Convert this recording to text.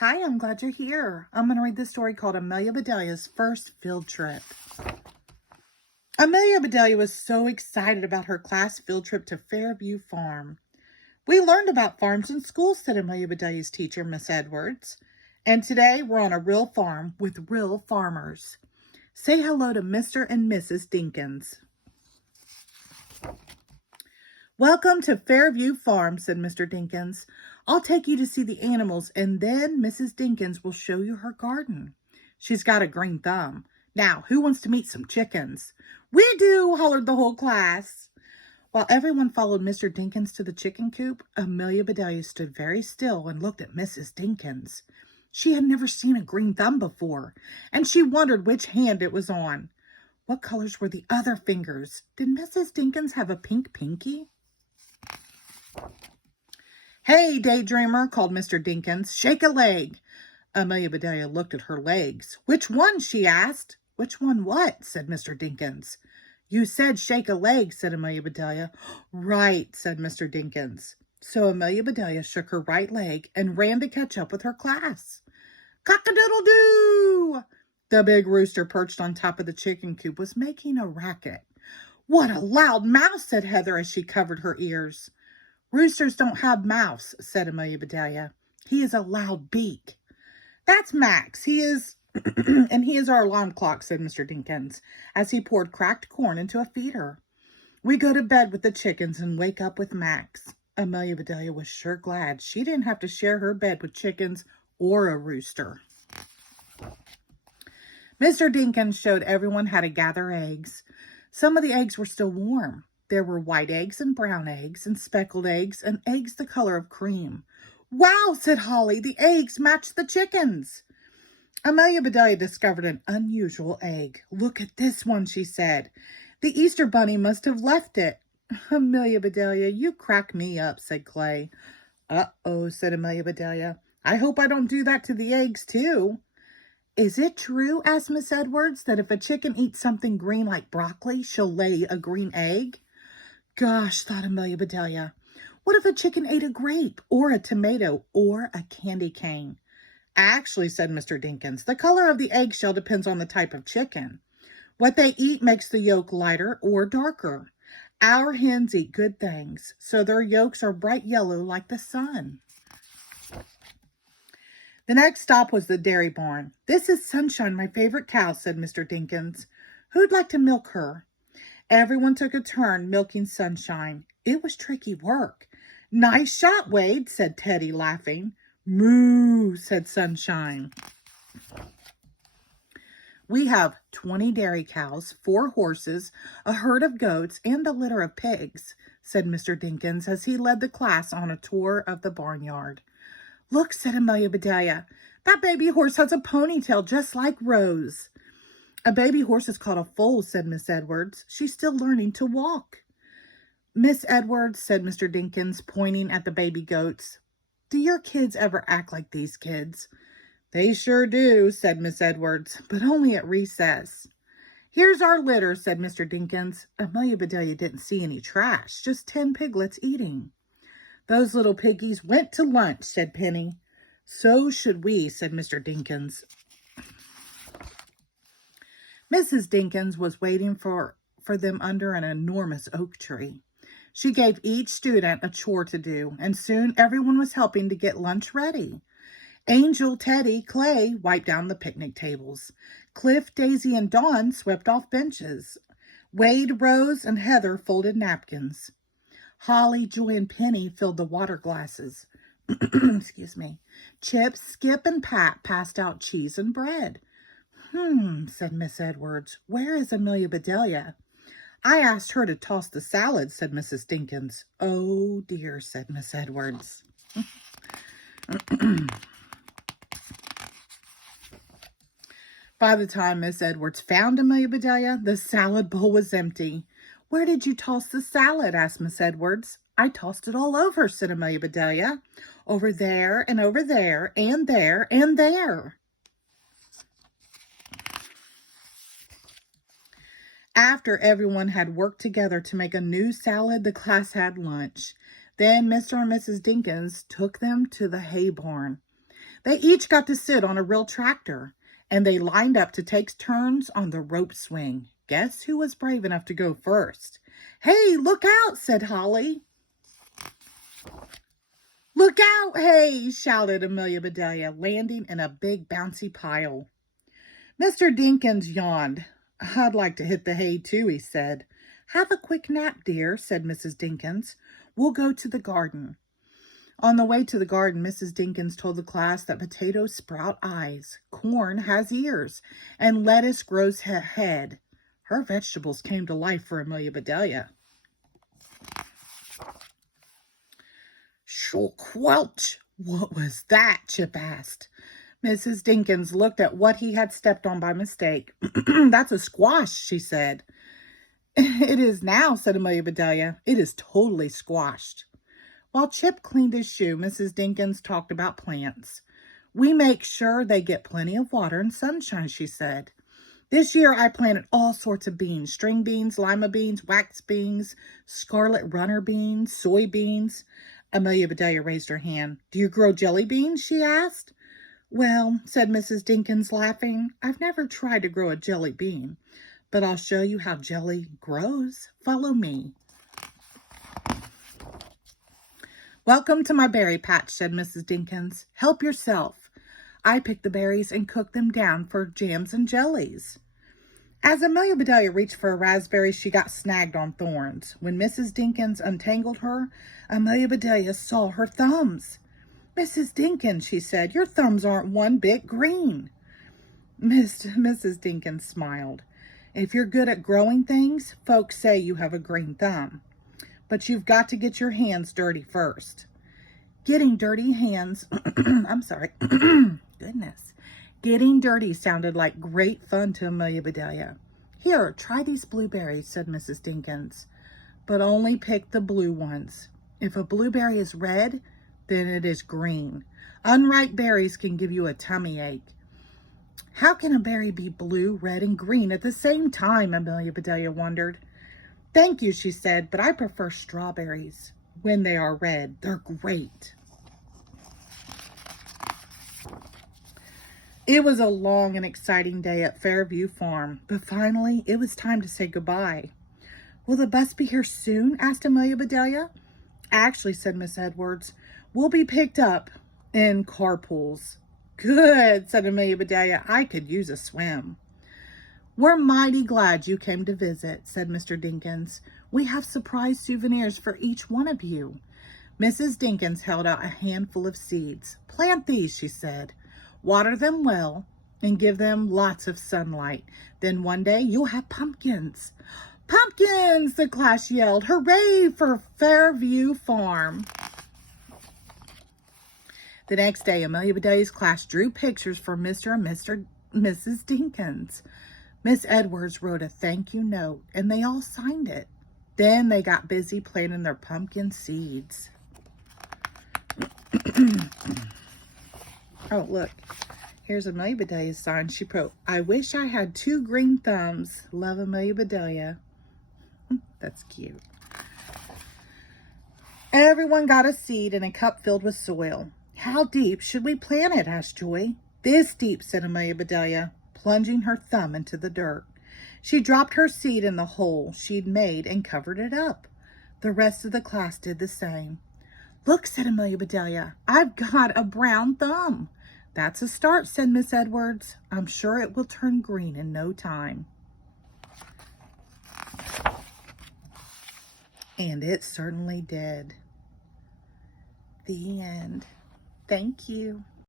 Hi, I'm glad you're here. I'm going to read this story called Amelia Bedelia's First Field Trip. Amelia Bedelia was so excited about her class field trip to Fairview Farm. We learned about farms in school, said Amelia Bedelia's teacher, Miss Edwards. And today we're on a real farm with real farmers. Say hello to Mr. and Mrs. Dinkins. Welcome to Fairview Farm, said Mr. Dinkins. I'll take you to see the animals, and then Mrs. Dinkins will show you her garden. She's got a green thumb. Now, who wants to meet some chickens? We do, hollered the whole class. While everyone followed Mr. Dinkins to the chicken coop, Amelia Bedelia stood very still and looked at Mrs. Dinkins. She had never seen a green thumb before, and she wondered which hand it was on. What colors were the other fingers? Did Mrs. Dinkins have a pink pinky? Hey, daydreamer, called Mr. Dinkins. Shake a leg. Amelia Bedelia looked at her legs. Which one? She asked. Which one what? Said Mr. Dinkins. You said shake a leg, said Amelia Bedelia. Right, said Mr. Dinkins. So Amelia Bedelia shook her right leg and ran to catch up with her class. Cock-a-doodle-doo! The big rooster perched on top of the chicken coop was making a racket. What a loud mouse, said Heather as she covered her ears. Roosters don't have mouths, said Amelia Bedelia. He is a loud beak. That's Max. He is, and he is our alarm clock, said Mr. Dinkins, as he poured cracked corn into a feeder. We go to bed with the chickens and wake up with Max. Amelia Bedelia was sure glad she didn't have to share her bed with chickens or a rooster. Mr. Dinkins showed everyone how to gather eggs. Some of the eggs were still warm. There were white eggs and brown eggs and speckled eggs and eggs the color of cream. Wow, said Holly, the eggs matched the chickens. Amelia Bedelia discovered an unusual egg. Look at this one, she said. The Easter Bunny must have left it. Amelia Bedelia, you crack me up, said Clay. Uh-oh, said Amelia Bedelia. I hope I don't do that to the eggs, too. Is it true, asked Miss Edwards, that if a chicken eats something green like broccoli, she'll lay a green egg? Gosh, thought Amelia Bedelia. What if a chicken ate a grape or a tomato or a candy cane? Actually, said Mr. Dinkins, the color of the eggshell depends on the type of chicken. What they eat makes the yolk lighter or darker. Our hens eat good things, so their yolks are bright yellow like the sun. The next stop was the dairy barn. This is Sunshine, my favorite cow, said Mr. Dinkins. Who'd like to milk her? Everyone took a turn milking Sunshine. It was tricky work. Nice shot, Wade, said Teddy, laughing. Moo, said Sunshine. We have 20 dairy cows, 4 horses, a herd of goats, and a litter of pigs, said Mr. Dinkins as he led the class on a tour of the barnyard. Look, said Amelia Bedelia, that baby horse has a ponytail just like Rose. A baby horse is called a foal, said Miss Edwards. She's still learning to walk. Miss Edwards, said Mr. Dinkins, pointing at the baby goats. Do your kids ever act like these kids? They sure do, said Miss Edwards, but only at recess. Here's our litter, said Mr. Dinkins. Amelia Bedelia didn't see any trash, just 10 piglets eating. Those little piggies went to lunch, said Penny. So should we, said Mr. Dinkins. Mrs. Dinkins was waiting for them under an enormous oak tree. She gave each student a chore to do, and soon everyone was helping to get lunch ready. Angel, Teddy, Clay wiped down the picnic tables. Cliff, Daisy, and Dawn swept off benches. Wade, Rose, and Heather folded napkins. Holly, Joy, and Penny filled the water glasses. Excuse me. Chip, Skip, and Pat passed out cheese and bread. Said Miss Edwards. Where is Amelia Bedelia? I asked her to toss the salad, said Mrs. Dinkins. Oh, dear, said Miss Edwards. By the time Miss Edwards found Amelia Bedelia, the salad bowl was empty. Where did you toss the salad? Asked Miss Edwards. I tossed it all over, said Amelia Bedelia. Over there and over there and there and there. After everyone had worked together to make a new salad, the class had lunch. Then Mr. and Mrs. Dinkins took them to the hay barn. They each got to sit on a real tractor, and they lined up to take turns on the rope swing. Guess who was brave enough to go first? "Hey, look out," said Holly. "Look out, hey," shouted Amelia Bedelia, landing in a big bouncy pile. Mr. Dinkins yawned. "I'd like to hit the hay too," he said. "Have a quick nap, dear," said Mrs. Dinkins. "We'll go to the garden." On the way to the garden, Mrs. Dinkins told the class that potatoes sprout eyes, corn has ears, and lettuce grows a head. Her vegetables came to life for Amelia Bedelia. "Squelch! What was that?" Chip asked. Mrs. Dinkins looked at what he had stepped on by mistake. "That's a squash," she said. "It is now," said Amelia Bedelia. "It is totally squashed." While Chip cleaned his shoe, Mrs. Dinkins talked about plants. "We make sure they get plenty of water and sunshine," she said. "This year I planted all sorts of beans, string beans, lima beans, wax beans, scarlet runner beans, soybeans." Amelia Bedelia raised her hand. "Do you grow jelly beans?" she asked. "Well," said Mrs. Dinkins, laughing, "I've never tried to grow a jelly bean, but I'll show you how jelly grows. Follow me." "Welcome to my berry patch," said Mrs. Dinkins. "Help yourself. I pick the berries and cook them down for jams and jellies." As Amelia Bedelia reached for a raspberry, she got snagged on thorns. When Mrs. Dinkins untangled her, Amelia Bedelia saw her thumbs. "Mrs. Dinkins," she said, "your thumbs aren't one bit green." Mrs. Dinkins smiled. "If you're good at growing things, folks say you have a green thumb. But you've got to get your hands dirty first." Getting dirty hands, I'm sorry, goodness. Getting dirty sounded like great fun to Amelia Bedelia. "Here, try these blueberries," said Mrs. Dinkins. "But only pick the blue ones. If a blueberry is red, then it is green. Unripe berries can give you a tummy ache." "How can a berry be blue, red, and green at the same time?" Amelia Bedelia wondered. "Thank you," she said, "but I prefer strawberries. When they are red, they're great." It was a long and exciting day at Fairview Farm, but finally it was time to say goodbye. "Will the bus be here soon?" asked Amelia Bedelia. "Actually," said Miss Edwards, "we'll be picked up in carpools." "Good," said Amelia Bedelia. "I could use a swim." "We're mighty glad you came to visit," said Mr. Dinkins. "We have surprise souvenirs for each one of you." Mrs. Dinkins held out a handful of seeds. "Plant these," she said. "Water them well and give them lots of sunlight. Then one day you'll have pumpkins." "Pumpkins!" the class yelled. "Hooray for Fairview Farm!" The next day, Amelia Bedelia's class drew pictures for Mr. and Mrs. Dinkins. Miss Edwards wrote a thank you note, and they all signed it. Then they got busy planting their pumpkin seeds. Oh, look. Here's Amelia Bedelia's sign. She wrote, "I wish I had 2 green thumbs. Love, Amelia Bedelia." That's cute. Everyone got a seed and a cup filled with soil. "How deep should we plant it?" asked Joy. "This deep," said Amelia Bedelia, plunging her thumb into the dirt. She dropped her seed in the hole she'd made and covered it up. The rest of the class did the same. "Look," said Amelia Bedelia, "I've got a brown thumb." "That's a start," said Miss Edwards. "I'm sure it will turn green in no time." And it certainly did. The end. Thank you.